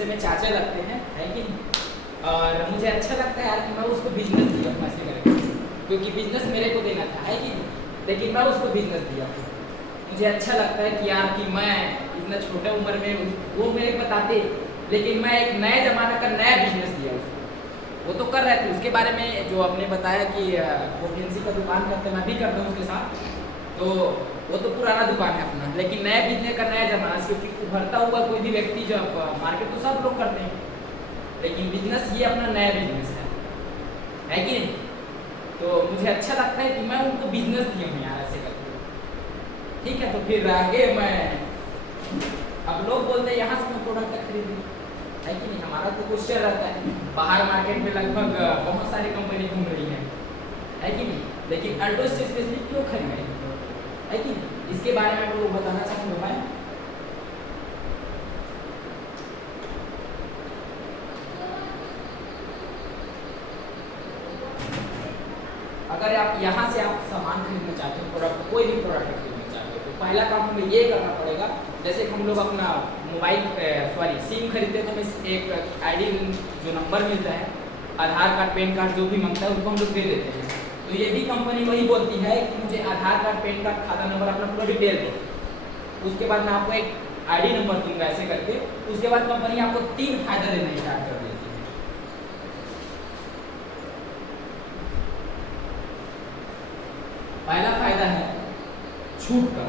जैसे मैं चाचा लगते हैं, है कि नहीं? और मुझे अच्छा लगता है यार कि मैं उसको बिजनेस दिया ऐसे करके, क्योंकि बिजनेस मेरे को देना था, है कि नहीं? लेकिन मैं उसको बिजनेस दिया। मुझे अच्छा लगता है कि यार कि मैं इतना छोटे उम्र में वो मेरे को बताते, लेकिन मैं एक नए ज़माने का नया बिजनेस दिया उसको। वो तो कर रहे थे, उसके बारे में जो आपने बताया कि वो फैंसी का दुकान करते हैं, मैं भी करता हूँ उसके साथ, तो वो तो पुराना दुकान है अपना, लेकिन नया बिजनेस का नया ज़माना, क्योंकि उभरता हुआ कोई भी व्यक्ति जब मार्केट तो सब लोग करते हैं, लेकिन बिजनेस ये अपना नया बिजनेस है कि नहीं? तो मुझे अच्छा लगता है कि मैं उनको बिजनेस दिया हूँ यार ऐसे करके। ठीक है, तो फिर आगे मैं, अब लोग बोलते हैं यहाँ से मैं प्रोडक्ट खरीदी, है कि नहीं? हमारा तो क्वेश्चन रहता है, बाहर मार्केट में लगभग बहुत सारी कंपनी घूम रही है कि नहीं? लेकिन अल्टो से स्पेशली क्यों खरीदें, है कि नहीं? इसके बारे में आपको बताना चाहूँगा मैं। अगर आप यहाँ से आप सामान खरीदना चाहते हो, प्रोडक्ट कोई भी प्रोडक्ट खरीदना चाहते हो, तो पहला काम हमें ये करना पड़ेगा, जैसे हम लोग अपना मोबाइल सिम खरीदते हैं, तो हमें एक आईडी जो नंबर मिलता है, आधार कार्ड पैन कार्ड जो भी मांगता है उनको हम लोग दे देते हैं। तो ये भी कंपनी वही बोलती है कि मुझे आधार कार्ड पैन कार्ड खाता नंबर अपना पूरा डिटेल दो, उसके बाद मैं आपको एक आईडी नंबर दूंगा ऐसे करके। उसके बाद कंपनी आपको 3 फायदा देना स्टार्ट कर देती है। पहला फायदा है छूट का,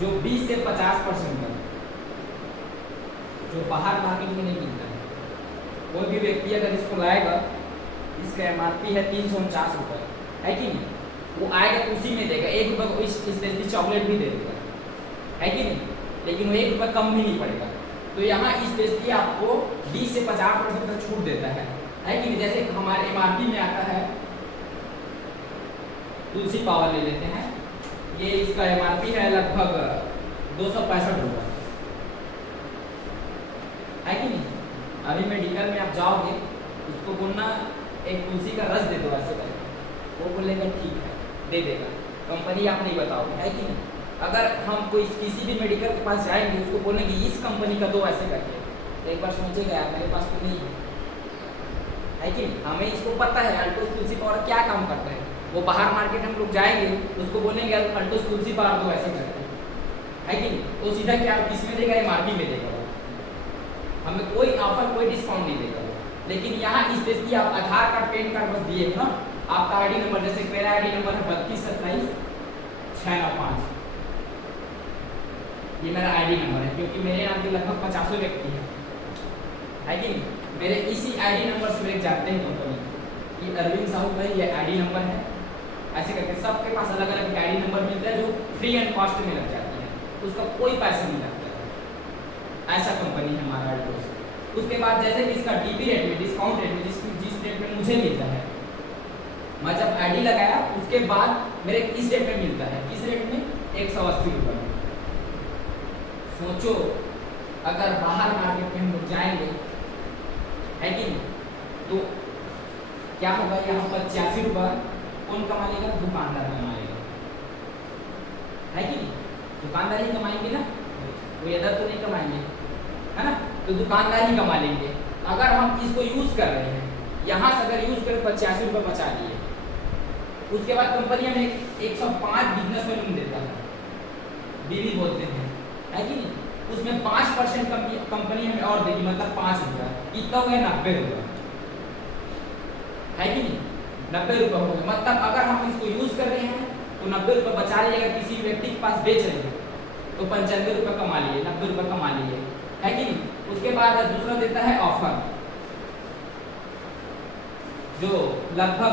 जो 20 से 50% का, जो बाहर मार्केट में नहीं मिलता है। कोई भी व्यक्ति अगर इसको लाएगा, इसका एमआरपी है 349 रुपये, है कि नहीं? वो आएगा तो उसी में देगा, 1 रुपये को स्पेशली चॉकलेट भी दे देगा, है कि नहीं? लेकिन वो 1 रुपये कम भी नहीं पड़ेगा। तो यहाँ स्पेशली आपको 20 से 50% का छूट देता है कि नहीं? जैसे हमारे एमआरपी में आता है, तुलसी पावर ले लेते हैं, ये इसका एमआरपी है लगभग 265 रुपये, है कि नहीं? अभी मेडिकल में आप जाओगे, उसको बोलना एक तुलसी का रस दे दो ऐसे करके, वो बोलेगा ठीक है, दे देगा। कंपनी आप नहीं बताओगे, है कि नहीं? अगर हम कोई किसी भी मेडिकल के पास जाएंगे, उसको बोलेंगे इस कंपनी का दो ऐसे करके, तो एक बार सोचेगा यार मेरे पास तो नहीं है कि नहीं? हमें इसको पता है अल्टोस तुलसी पावर क्या काम करता है। वो बाहर मार्केट हम लोग जाएंगे, उसको बोलेंगे अल्टोस तुलसी पावर दो ऐसे करके, है कि नहीं? तो सीधा क्या किसमें देगा, एमआरपी में देगा, हमें कोई ऑफर कोई डिस्काउंट नहीं देगा। लेकिन यहाँ स्पेशली आप आधार कार्ड पैन कार्ड बस दिए ना, आपका आईडी नंबर, जैसे मेरा आईडी नंबर है 32272695, ये मेरा आईडी नंबर है, क्योंकि मेरे यहाँ के लगभग 50 व्यक्ति है कि नहीं? मेरे इसी आईडी नंबर से लोग जानते हैं कंपनी कि अरविंद साहू का ये आईडी नंबर है, ऐसे करके सबके पास अलग अलग आईडी नंबर मिलता है, जो फ्री एंड कॉस्ट में लग जाती है, उसका कोई पैसा नहीं लगता है। ऐसा कंपनी है हमारा अल्टोस। उसके बाद जैसे कि इसका डीपी रेट में, डिस्काउंट रेट में, जिस रेट में मुझे मिलता है, मैं जब आईडी लगाया उसके बाद मेरे इस रेट में मिलता है, किस रेट में, 180 रुपये में। सोचो अगर बाहर मार्केट में हम लोग जाएंगे, है कि नहीं, तो क्या होगा, यहाँ 85 रुपये कौन कमा लेगा, दुकानदार कमा लेगा, है कि नहीं? दुकानदार ही कमाएंगे ना, कोई अदर तो नहीं कमाएंगे, है ना? तो दुकानदार ही कमा लेंगे। अगर हम इसको यूज़ कर रहे हैं, यहाँ से अगर यूज़ करें 85 रुपये बचा लिए, उसके बाद कंपनी हमें 105 बिजनेस में लोन देता है, बीवी बोलते हैं, है कि नहीं? उसमें 5% कंपनी हमें और देगी, मतलब 5 रुपये, कितना हो गया, 90 रुपये, है कि नहीं? 90 रुपये हो गए, मतलब अगर हम इसको यूज़ कर रहे हैं तो 90 रुपये बचा लिए, अगर किसी व्यक्ति के पास बेच रहे हैं तो 95 रुपये कमा लिए, 90 रुपये कमा लिए, है कि नहीं? उसके बाद दूसरा देता है ऑफर, जो लगभग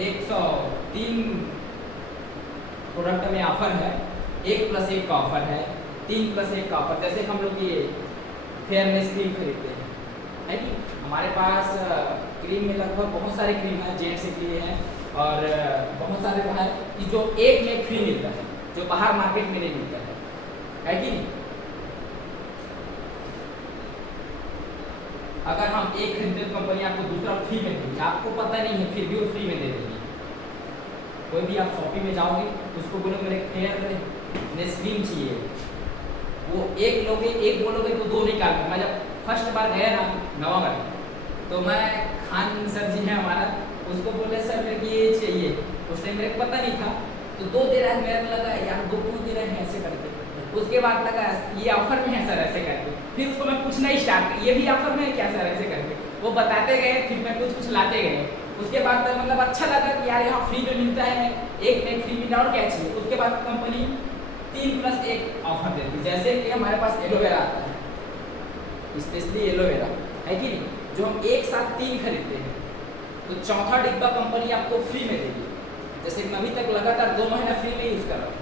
103 प्रोडक्ट में ऑफर है, 1+1 का ऑफर है, 3+1 का ऑफर। जैसे हम लोग ये फेयरनेस क्रीम खरीदते हैं, है कि हमारे पास क्रीम में लगभग बहुत सारे क्रीम है, जेंट्स के लिए है और बहुत सारे है जो एक में फ्री मिलता है, जो बाहर मार्केट में नहीं मिलता है कि नहीं? अगर हम एक खरीदते तो कंपनी आपको दूसरा फ्री में देगी, आपको पता नहीं है फिर भी वो फ्री में दे देगी। कोई भी आप शॉपिंग में जाओगे तो उसको बोलो मेरे फेयरनेस क्रीम चाहिए, वो एक बोलोगे तो दो निकाल दो। मैं जब फर्स्ट बार गया ना नवागढ़, तो मैं खान सर जी हैं हमारा, उसको बोले सर मेरे को ये चाहिए, उस टाइम मेरे को पता नहीं था, तो दो दे रहा है, मेरे को लगा यार दो क्यों दे रहे हैं ऐसे करके। उसके बाद लगा ये ऑफर में है सर ऐसे करके, फिर उसको मैं पूछना ही स्टार्ट किया ये भी ऑफर में है क्या सर ऐसे करके, वो बताते गए, फिर मैं कुछ लाते गए। उसके बाद मतलब अच्छा लगा कि यार यहाँ फ्री में मिलता है, एक में फ्री मिला और क्या चाहिए। उसके बाद कंपनी 3+1 ऑफर देती, जैसे कि हमारे पास एलोवेरा आता है, स्पेशली एलोवेरा है कि नहीं, जो हम एक साथ 3 खरीदते हैं तो चौथा डिब्बा कंपनी आपको फ्री में देगी। जैसे कि अभी तक लगातार 2 महीना फ्री में यूज कर रहा हूँ।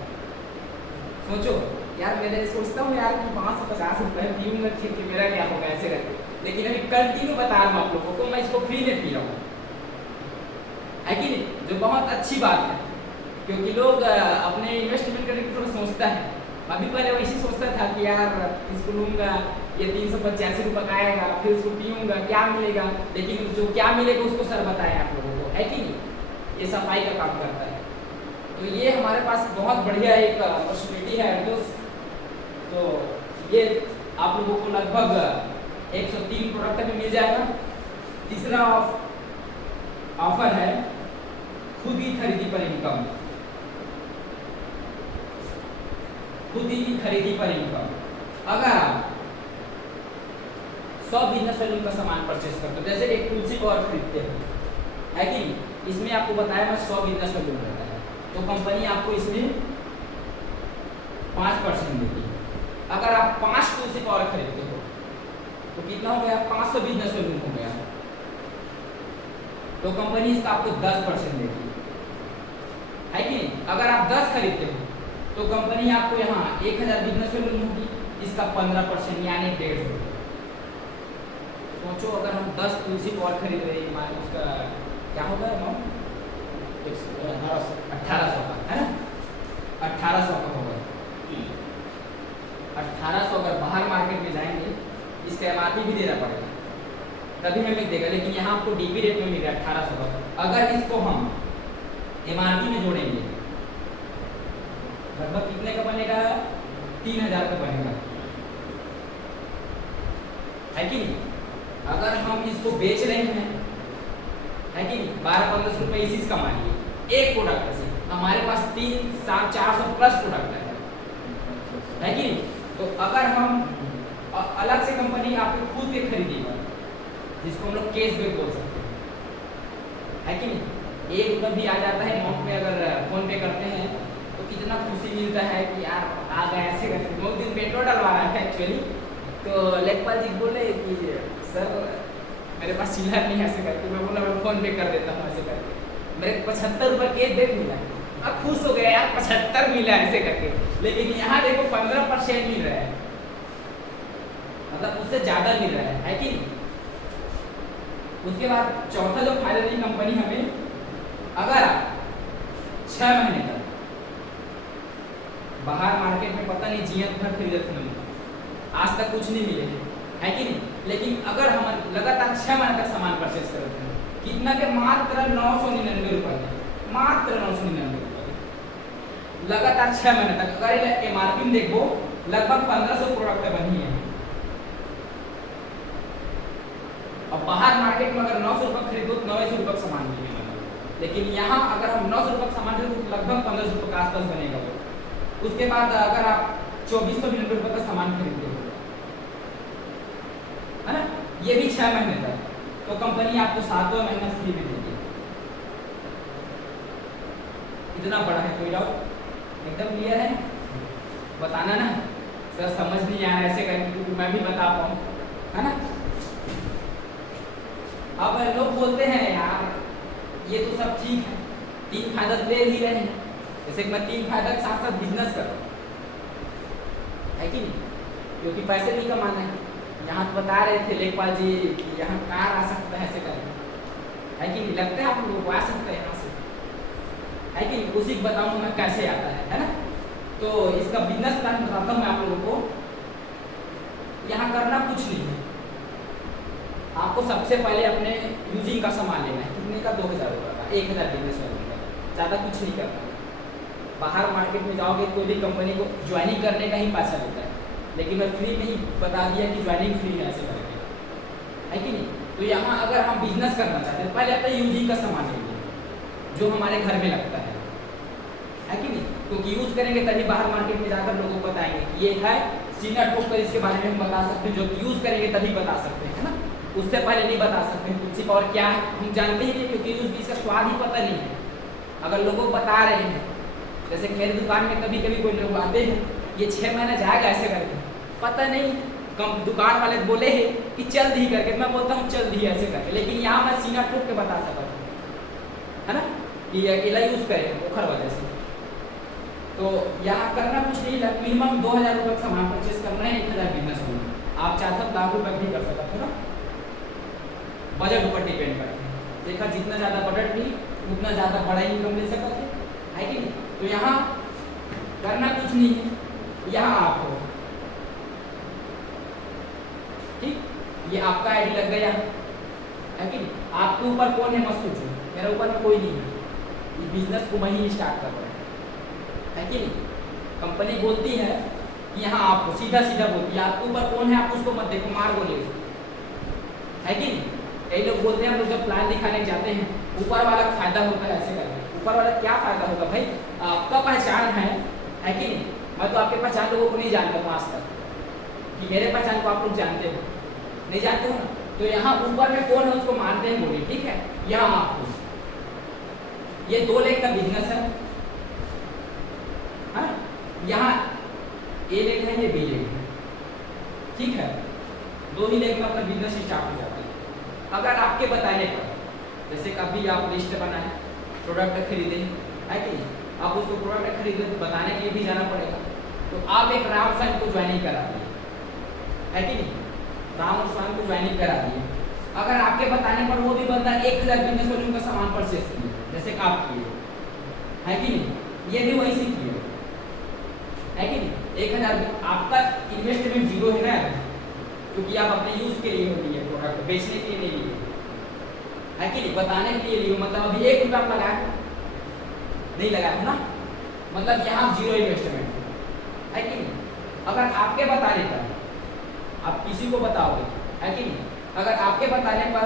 सोचो यार, मैंने सोचता हूँ यार कि 550 रुपये पीऊँगा ठीक है, मेरा क्या होगा ऐसे करके, लेकिन अभी कंटिन्यू बता रहा हूँ आप लोगों को, मैं इसको फ्री में पी रहा हूँ, है कि नहीं, जो बहुत अच्छी बात है। क्योंकि लोग अपने इन्वेस्टमेंट करने की थोड़ा सोचता है, अभी पहले वैसे सोचता था कि यार इसको लूँगा, ये 385 रुपये का आएगा, फिर उसको पीऊँगा क्या मिलेगा, लेकिन जो क्या मिलेगा उसको सर बताएं आप लोगों को, है कि नहीं, ये सफाई का काम करता है। तो ये हमारे पास बहुत बढ़िया एक अपॉर्चुनिटी है दोस्त। तो ये आप लोगों को लगभग 103 प्रोडक्ट में मिल जाएगा। तीसरा ऑफर है खुद ही खरीदी पर इनकम, खुद ही खरीदी पर इनकम। अगर आप 100 बिजनेस सैलून का सामान परचेस करते हो, जैसे एक तुलसी को और खरीदते हो, है कि इसमें आपको बताया मैं 100 बिजनेस सैलून रहता है, तो कंपनी आपको इसमें 5% देती है। अगर आप 5 तुलसी को और खरीदते हो तो कितना हो गया, 500 बिजनेस सैलून हो गया, तो कंपनी इसका आपको 10% देती है कि नहीं। अगर आप 10 खरीदते हो तो कंपनी आपको यहाँ 1000 बिजनेस सैलून होगी, इसका 15% यानी 150। सोचो अगर हम 10 तुलसी को और खरीद रहे हैं, मान उसका क्या होगा अमाउंट, 1800 का है ना, 1800 का होगा। 1800 अगर बाहर मार्केट में जाएंगे इसका MRP भी देना पड़ेगा, तभी हमें देगा, लेकिन यहाँ आपको DP रेट में मिल रहा है 1800 का। अगर इसको हम MRP में जोड़ेंगे लगभग कितने का बनेगा, 3000 का बनेगा, है कि नहीं। अगर हम इसको बेच रहे हैं, है कि नहीं, 1200-1500 रुपये इसी से कमा लिए एक प्रोडक्ट से, हमारे पास 300-400 प्लस प्रोडक्ट है कि नहीं। तो अगर हम अलग से कंपनी आपको खुद के खरीदेगा, जिसको हम लोग कैशबैक बोल सकते हैं, है कि नहीं, 1 रुपये भी आ जाता है अमाउंट में, अगर फोन पे करते हैं तो कितना खुशी मिलता है कि यार आ गए ऐसे करके। बहुत दिन पेट्रोल डलवा रहा था एक्चुअली, तो लेखपाल जी बोले कि सर मेरे पास चिल्लर नहीं है ऐसे करके, मैं बोला मैं फ़ोन पे कर देता हूँ ऐसे करके, मेरे 75 रुपये कैशबैक मिला, अब खुश हो गया यार 75 मिला ऐसे करके। लेकिन यहाँ देखो 15% मिल रहा है, मतलब उससे ज़्यादा मिल रहा है कि नहीं। उसके बाद चौथा जो फायदा दी कंपनी हमें, अगर आप 6 महीने तक बाहर मार्केट में पता नहीं जियत भर खरीदते हैं, आज तक कुछ नहीं मिले, है कि नहीं, लेकिन अगर हम लगातार 6 महीने तक सामान परचेस करते हैं, कितना के मात्र 999 रुपये, मात्र 999 रुपये लगातार 6 महीने तक। अगर MRP देखो लगभग 1500 प्रोडक्ट बनी है, और बाहर मार्केट में अगर 900 रुपये खरीदो तो 900 रुपये का सामान मिलेगा, लेकिन यहाँ अगर हम 900 रुपये का सामान खरीदो तो लगभग 1500 रुपये के आसपास बनेगा वो। उसके बाद अगर आप 2499 रुपये का सामान खरीदते हो, है ना, ये भी 6 महीने तक, तो कंपनी आपको 7वां महीना फ्री में देगी। इतना बड़ा है, कोई डाउट, एकदम क्लियर है, बताना ना सर समझ नहीं आ रहा ऐसे करके, क्योंकि मैं भी बता पाऊँ, है ना। अब लोग बोलते हैं यार ये तो सब ठीक है, 3 फायदा ले ही रहे हैं, जैसे कि मैं 3 फायदा के साथ साथ बिजनेस कर रहा हूँ, है कि नहीं, क्योंकि पैसे भी कमाना है। यहाँ तो बता रहे थे लेखपाल जी कि यहाँ कार आ सकता है ऐसे करके, है कि नहीं, लगता है आप लोगों को आ सकता है यहाँ से, है कि नहीं, उसी को बताऊँ मैं कैसे आता है ना। तो इसका बिजनेस प्लान बताता हूँ मैं आप लोगों को। यहाँ करना कुछ नहीं है, आपको सबसे पहले अपने यूजिंग का सामान लेना है, कितने का, 2000 रुपये का, 1000 बिजनेस का, ज़्यादा कुछ नहीं करना। बाहर मार्केट में जाओगे कोई भी कंपनी को ज्वाइनिंग करने का ही पैसा लेता है, लेकिन मैं फ्री में ही बता दिया कि ज्वाइनिंग फ्री है ऐसे करके, है कि नहीं। तो यहाँ अगर हम बिजनेस करना चाहते हैं पहले अपने यूजिंग का सामान लेंगे जो हमारे घर में लगता है कि नहीं, क्योंकि यूज़ करेंगे तभी बाहर मार्केट में जाकर लोगों को बताएंगे कि ये है सीना ठोक कर इसके बारे में हम बता सकते हैं, जो यूज़ करेंगे तभी बता सकते हैं, है ना। उससे पहले नहीं बता सकते हैं तुलसी पाउडर क्या है, हम जानते ही नहीं क्योंकि यूज इसका स्वाद ही पता नहीं है। अगर लोगों को बता रहे हैं, जैसे मेरी दुकान में कभी कभी कोई लोग आते हैं ये 6 महीना जाएगा ऐसे करके, पता नहीं कम दुकान वाले बोले हैं कि चल दी करके, मैं बोलता हूँ चल दी ऐसे करके, लेकिन यहाँ मैं सीना ठोक के बता सकता हूँ, है ना, कि ये अकेला यूज़ करें ओखर वजह से। तो यहाँ करना कुछ नहीं है, मिनिमम 2000 रुपये का सामान परचेज करना है, 1000 बिजनेस होना। आप चाहते हो लाख रुपये भी कर सकते हो ना, बजट ऊपर डिपेंड करते हैं। देखा जितना ज़्यादा बजट भी उतना ज़्यादा बड़ा इनकम ले सकते है कि नहीं। तो यहाँ करना कुछ नहीं है, यहाँ आप हो ठीक, ये आपका आईडी लग गया है कि नहीं। आपके ऊपर कौन है मत सोचो, मेरे ऊपर में कोई नहीं है, इस बिजनेस को मैं ही स्टार्ट कर रहा है कि नहीं। कंपनी बोलती है कि यहाँ आप हो, सीधा सीधा बोलती है, आपके ऊपर कौन है आप उसको मत देखो, मार बोले है कि नहीं। कई लोग बोलते हैं हम लोग जब प्लान दिखाने जाते हैं ऊपर वाला फायदा होता है ऐसे करके, ऊपर वाला क्या फायदा होगा भाई, आपका पहचान है कि नहीं। मैं तो आपके पहचान लोगों को नहीं जानता हूँ आज तक कि मेरे पहचान को आप लोग जानते हो, नहीं जानते हो ना। तो यहाँ ऊपर में कौन है उसको मानते हैं बोलिए, ठीक है। यहाँ आप हो, ये 2 लेग का बिजनेस है, हाँ? यहाँ ए लेग है, ये बी लेग है, ठीक है। 2 ही लेग में अपना बिजनेस स्टार्ट हो जाता है। अगर आपके बताने पर, जैसे कभी आप लिस्ट बनाए, प्रोडक्ट खरीदें है कि नहीं, आप उसको प्रोडक्ट खरीदें बताने के लिए भी जाना पड़ेगा। तो आप एक राम सर को ज्वाइनिंग करा दिए है कि नहीं, राम और स्वामी को ज्वाइनिंग करा दिए। अगर आपके बताने पर वो भी बंदा 1000 बिजनेस वॉल्यूम का सामान परचेस किए, जैसे आप किए है कि नहीं, ये भी वही से किए है कि नहीं। 1000 आपका इन्वेस्टमेंट जीरो है ना, क्योंकि आप अपने यूज के लिए लिए प्रोडक्ट बेचने के लिए नहीं लिए है कि नहीं, बताने के लिए लिए। मतलब अभी 1 रुपया आप लगाया नहीं लगाया ना, मतलब यहाँ जीरो इन्वेस्टमेंट है कि नहीं। अगर आपके बताने पर आप किसी को बताओगे है कि नहीं, अगर आपके बताने पर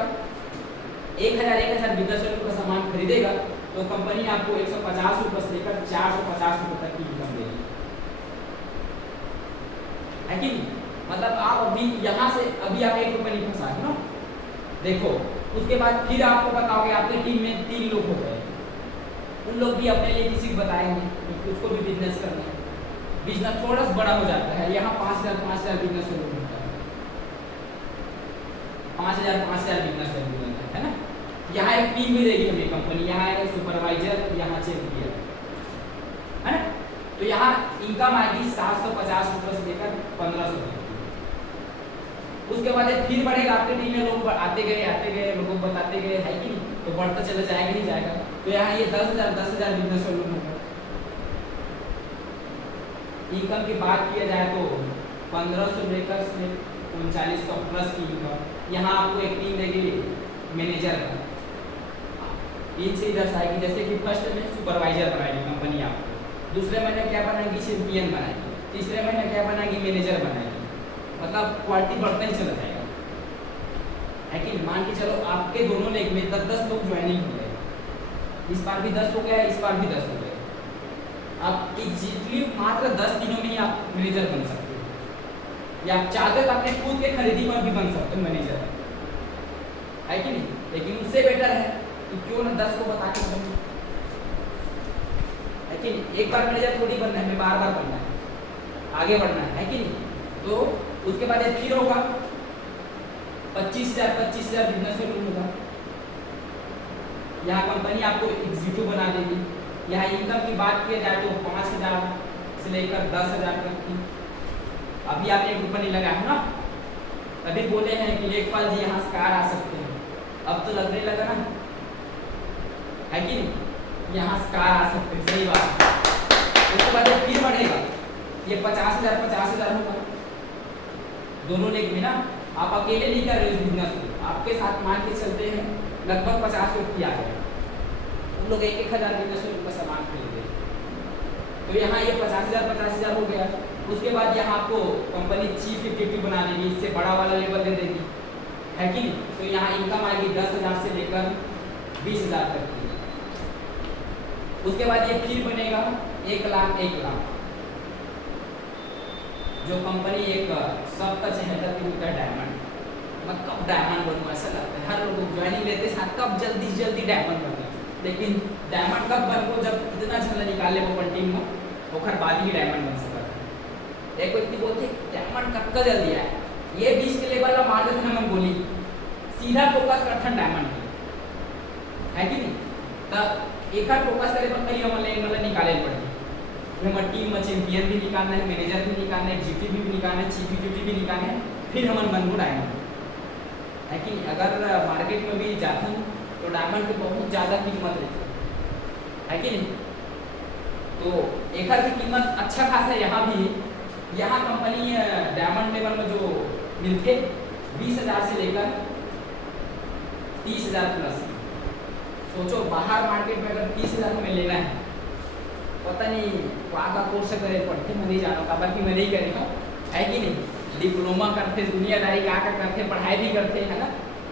1000 बिजनेस वैल्यू का सामान खरीदेगा तो कंपनी आपको 150 रुपये से लेकर 450 रुपये तक की इनकम देगी है कि नहीं। मतलब आप अभी यहाँ से अभी आप 1 रुपये नहीं फंसा है ना, देखो उसके बाद फिर आपको बताओगे आपके टीम में 3 लोग हो गए, उन लोग भी अपने लिए किसी को बताएंगे तो उसको भी बिजनेस करना है, बिजनेस थोड़ा सा बड़ा हो जाता है। यहाँ 5000 बिजनेस होता है, 5000 बिजनेस है ना। यहाँ एक टीम भी देगी हमें कंपनी, यहाँ है सुपरवाइजर, यहाँ चेक है ना। तो यहाँ इनकम आएगी 750 रुपये से लेकर 1500 रुपये। उसके बाद फिर बढ़ेगा, आपके टीम में लोग आते गए लोगों को बताते गए है कि नहीं, तो बढ़ता चला जाएगा ही जाएगा। तो यहाँ ये 10,000 बिजनेस वॉल्यूम होगा। इनकम की बात किया जाए तो 1500 लेकर 3900 प्लस की इनकम। यहाँ आपको एक टीम देगी मैनेजर का, 3 से इधर आएगी, जैसे कि फर्स्ट में सुपरवाइजर बनाएगी कंपनी आपको, दूसरे महीने क्या बनाएगी चैंपियन बनाएगी, तीसरे महीने क्या बनाएगी मैनेजर बनाएगी। मतलब क्वालिटी बढ़ता ही चला जाएगा है कि मान के चलो आपके दोनों लेग में 10 लोग ज्वाइनिंग हो गए, इस बार भी 10 हो गया, इस बार भी 10 हो गए। आप एग्जैक्टली मात्र 10 दिनों में ही आप मैनेजर बन सकते हो, या आप चाहते तो अपने खुद के खरीदी पर भी बन सकते हो मैनेजर है कि नहीं। लेकिन उससे बेटर है कि क्यों ना 10 को बता के बनो है कि नहीं। एक बार मैनेजर थोड़ी बनना है, बार बार बनना है, आगे बढ़ना है कि नहीं। तो उसके बाद फिर होगा 25000 बिजनेस वॉल्यूम होगा। यहाँ कंपनी आपको एग्जीक्यूटिव बना देगी। यहाँ इनकम की बात किया जाए तो 5000 से लेकर 10,000 तक की। अभी आपने 1 रुपया नहीं लगा है ना, तभी बोले हैं कि लेखपाल जी यहाँ स्कार आ सकते हैं, अब तो लगने लगा ना है कि नहीं, यहाँ स्कार आ सकते हैं, सही बात। उसके बाद फिर बढ़ेगा, ये 50,000 होगा दोनों लेग में ना। आप अकेले नहीं कर रहे हो इस बिजनेस को, आपके साथ मान के चलते हैं लगभग 50 व्यक्ति आ गए, उन लोग 1,000 बिजनेस का सामान खरीदे। तो यहाँ ये 50,000 हो गया। उसके बाद यहाँ आपको कंपनी चीफ एग्जीक्यूटिव बना देगी, इससे बड़ा वाला लेवल दे देगी, है कि नहीं। तो यहाँ इनकम आएगी 10,000 से लेकर 20,000 तक की। उसके बाद ये फिर बनेगा 1 लाख 1 लाख, जो कंपनी एक सबका चहेता थी उनका डायमंड। मैं कब डायमंड बनूँ ऐसा लगता है, हर लोग ज्वाइनिंग लेते हैं कब जल्दी जल्दी डायमंड बनूँ, लेकिन डायमंड कब बनूँ जब इतना झल्ला निकाले वो टीम में, ओखर बाद ही डायमंड बन सकता है। एक व्यक्ति बोलते डायमंड कब का जल्दी आया, ये 20 के लेवल का मार देते हम बोली सीधा फोकस करते डायमंड है कि नहीं। तब एक फोकस करे पर कहीं मतलब निकाले पड़े, हमारे टीम में चैंपियन भी निकालना है, मैनेजर भी निकालना है, एग्जीक्यूटिव भी निकालना है, चीफ एग्जीक्यूटिव भी निकालना है, फिर हम बनू डायमंड, है कि नहीं। अगर मार्केट में भी जाते हैं तो डायमंड की बहुत ज़्यादा कीमत रहती है कि नहीं। तो एक की कीमत अच्छा खासा यहाँ भी, यहाँ कंपनी डायमंड लेवल में जो मिलते 20,000 से लेकर 30,000 प्लस। सोचो बाहर मार्केट में अगर 30,000 में लेना है, पता नहीं का कोर्स करे पढ़ते मैं नहीं जाना का, बाकी मैं नहीं करेगा, है कि नहीं। डिप्लोमा करते, दुनियादारी का करते, पढ़ाई भी करते, है ना,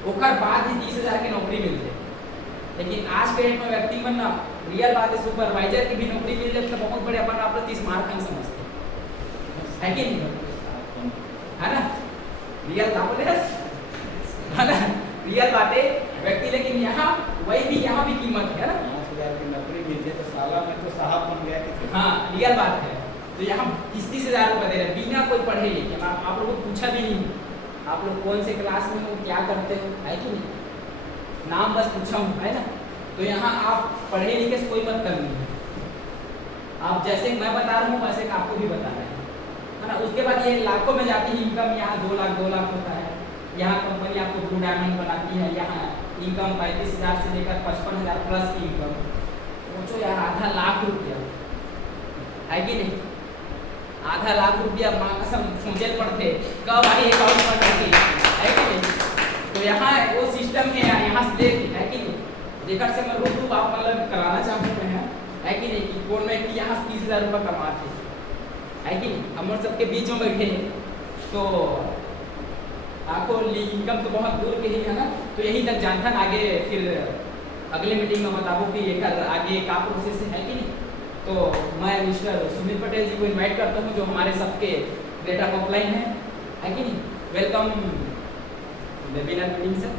ओकर बाद ही 30,000 की नौकरी मिलते। लेकिन आज के डेट में व्यक्ति मन ना रियल बात है, सुपरवाइजर की भी नौकरी मिल जाए तो बहुत बड़े अपन आप 30 मार्क हम समझते, है कि नहीं, है ना। रियल बात है ना, रियल बात है व्यक्ति। लेकिन यहाँ वही भी, यहाँ भी कीमत है ना, 5,000 की नौकरी मिल जाए तो साला में तो साहब बन गया कि। हाँ रियल बात है। तो यहाँ 30,000 रुपये दे रहे बिना कोई पढ़े लिखे। आप लोगों को पूछा भी नहीं आप लोग कौन से क्लास में हो, क्या करते हो, है कि नहीं, नाम बस पूछा हूँ, है ना। तो यहाँ आप पढ़े लिखे से कोई मत करनी है, आप जैसे मैं बता रहा हूँ वैसे आपको भी बता रहे हैं, है ना। उसके बाद ये लाखों में जाती है इनकम, यहाँ 2 लाख होता है। यहाँ कंपनी आपको ब्लू डायमंड बनाती है, यहाँ इनकम 35,000 से लेकर 55,000 प्लस की इनकम। सोचो यार, आधा लाख रुपया, है कि नहीं, आधा लाख रुपया माँ कसम सोचे पड़ते कब आई अकाउंट में करती, है कि नहीं। तो यहाँ वो सिस्टम है यार, यहाँ से देख, है कि नहीं, जेकर से मैं रूप आप मतलब कराना चाहते हैं, है कि नहीं, कि कौन व्यक्ति यहाँ 30,000 रुपये कमाते, है कि नहीं। हम और सबके बीच में बैठे तो आपको इनकम तो बहुत दूर के ही है ना, तो यही तक जानता है। आगे फिर अगले मीटिंग में बताबो कि एक आगे क्या प्रोसेस है कि नहीं। तो मैं मिस्टर सुमित पटेल जी को इनवाइट करता हूँ, जो हमारे सबके डेटा ऑफलाइन है कि नहीं। Welcome webinar meeting sir.